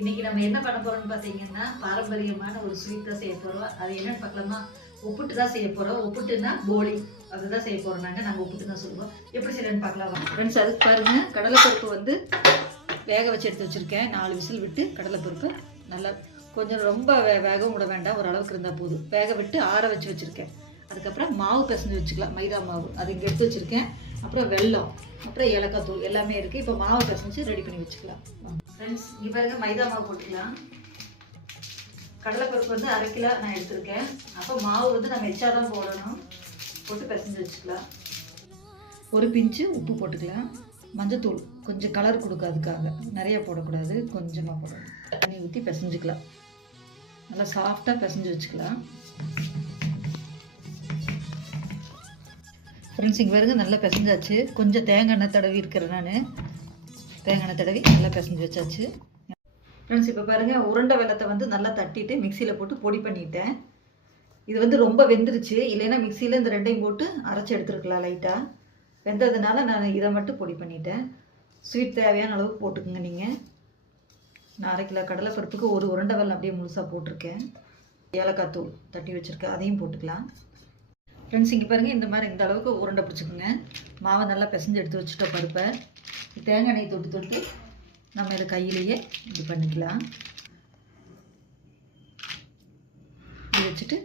இன்னைக்கு நம்ம என்ன பண்ண போறோம்னு பார்த்தீங்கன்னா பாரம்பரியமான ஒரு ஸ்வீட் தான் செய்ய போறோம். அது என்னன்னு பார்க்கலாமா? உப்புட்டு தான் செய்ய போறோம். உப்புட்டுன்னா போலி, அதுதான் செய்ய போறோம். நாங்கள் உப்புட்டு தான் சொல்லுவோம். எப்படி செய்யறேன்னு பார்க்கலாம் ஃப்ரெண்ட்ஸ். அதுக்கு பாருங்க, கடலைப்பருப்பு வந்து வேக வச்சு எடுத்து வச்சிருக்கேன். 4 விசில் விட்டு கடலைப்பருப்பு நல்லா கொஞ்சம் ரொம்ப வேகவும் விட வேண்டாம், ஓரளவுக்கு இருந்தால் போதும். வேக விட்டு ஆற வச்சு வச்சுருக்கேன். அதுக்கப்புறம் மாவு பிசைஞ்சு வச்சுக்கலாம், மைதா மாவு அது இங்கே எடுத்து வச்சுருக்கேன். அப்புறம் வெல்லம், அப்புறம் ஏலக்காய் தூள் எல்லாமே இருக்குது. இப்போ மாவு பிசைஞ்சு ரெடி பண்ணி வச்சுக்கலாம் ஃப்ரெண்ட்ஸ். இங்கே பாருங்க, மைதா மாவு போட்டுக்கலாம். கடலைப்பருப்பு வந்து 1/2 கிலோ நான் எடுத்திருக்கேன். அப்போ மாவு வந்து நம்ம எச்சா தான் போடணும். போட்டு பிசைஞ்சு வச்சுக்கலாம். ஒரு பிஞ்சு உப்பு போட்டுக்கலாம். மஞ்சத்தூள் கொஞ்சம் கலர் கொடுக்காதுக்காக, நிறைய போடக்கூடாது, கொஞ்சமாக போடணும். தண்ணி ஊற்றி பிசைஞ்சுக்கலாம். நல்லா சாஃப்டாக பிசைஞ்சு வச்சுக்கலாம் ஃப்ரெண்ட்ஸ். இங்கே பாருங்க, நல்லா பிசைஞ்சாச்சு. கொஞ்சம் தேங்காய் எண்ணெய் தடவி இருக்கிறேன் நான். தேங்காய் எண்ணெய் தடவி நல்லா பிசைஞ்சு வச்சாச்சு ஃப்ரெண்ட்ஸ். இப்போ பாருங்கள், உருண்டை வெல்லத்தை வந்து நல்லா தட்டிட்டு மிக்சியில் போட்டு பொடி பண்ணிட்டேன். இது வந்து ரொம்ப வெந்துருச்சு. இல்லைன்னா மிக்சியில் இந்த ரெண்டையும் போட்டு அரைச்சி எடுத்துருக்கலாம். லைட்டாக வெந்ததுனால நான் இதை மட்டும் பொடி பண்ணிட்டேன். ஸ்வீட் தேவையான அளவுக்கு போட்டுக்குங்க நீங்கள். நான் 1/2 கிலோ கடலைப்பருப்புக்கு ஒரு உருண்டை வெல்லம் அப்படியே முழுசாக போட்டிருக்கேன். ஏலக்காய் தூள் தட்டி வச்சுருக்கேன், அதையும் போட்டுக்கலாம் ஃப்ரெண்ட்ஸ். இங்கே பாருங்கள், இந்த மாதிரி இந்த அளவுக்கு உருண்டை பிடிச்சிக்கோங்க. மாவை நல்லா பிசைஞ்சு எடுத்து வச்சுட்டோம் பருப்பை. தேங்காய் எண்ணெய் தொட்டு நம்ம இதை கையிலேயே இது பண்ணிக்கலாம். இது வச்சுட்டு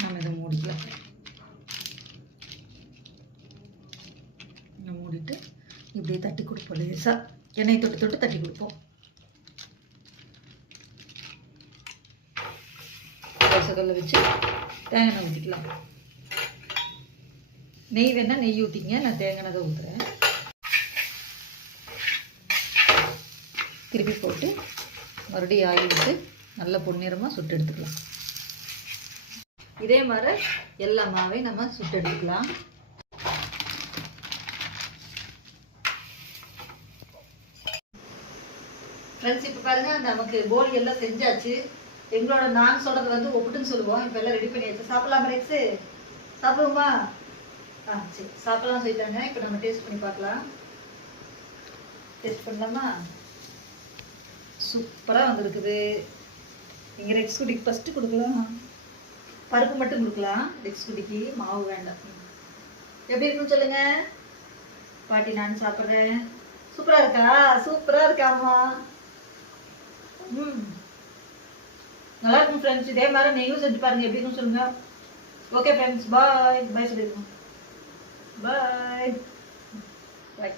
நம்ம இதை மூடிக்கலாம். மூடிட்டு இப்படியே தட்டி கொடுப்போம். லேசாக எண்ணெய் தொட்டு தட்டி கொடுப்போம். தோசைக்கல்ல வச்சு தேங்காய் எண்ணெய் ஊற்றிக்கலாம். நெய் வேணால் நெய் ஊற்றிங்க, நான் தேங்காய் எண்ணெய் தான் ஊற்றுறேன். திருப்பி போட்டு மறுபடியும் ஆயில் விட்டு நல்லா பொன்னிறமாக சுட்டு எடுத்துக்கலாம். இதே மாதிரி எல்லா மாவையும் நம்ம சுட்டு எடுத்துக்கலாம். ஃப்ரெண்ட்ஸ், இப்போ பாருங்கள், நமக்கு போலி எல்லாம் செஞ்சாச்சு. எங்களோட நான் சொல்கிறது வந்து ஒப்புட்டுன்னு சொல்லுவோம். இப்போ எல்லாம் ரெடி பண்ணியாச்சு. சாப்பிடலாம் ரெக்ஸு? சாப்பிடுவோமா? சரி, சாப்பிடலாம் சொல்லிட்டாங்க. இப்போ நம்ம டேஸ்ட் பண்ணி பார்க்கலாம். டேஸ்ட் பண்ணலாமா? சூப்பராக வந்துருக்குது. இங்கே ரெக்ஸ் குட்டிக்கு ஃபஸ்ட்டு கொடுக்கலாம். பருப்பு மட்டும் கொடுக்கலாம். ரெக்ஸ் குட்டிக்கு மாவு வேண்டாம். எப்படி இருக்குன்னு சொல்லுங்கள் பாட்டி. நான் சாப்பிட்றேன். சூப்பராக இருக்கா? சூப்பராக இருக்காம்மா. நல்லா இருக்கும் ஃப்ரெண்ட்ஸ். இதே மாதிரி நீங்களும் செஞ்சு பாருங்கள், எப்படி இருக்குன்னு சொல்லுங்கள். ஓகே ஃப்ரெண்ட்ஸ், பாய். பாய் சொல்லிடுங்க. பாய் பாய்.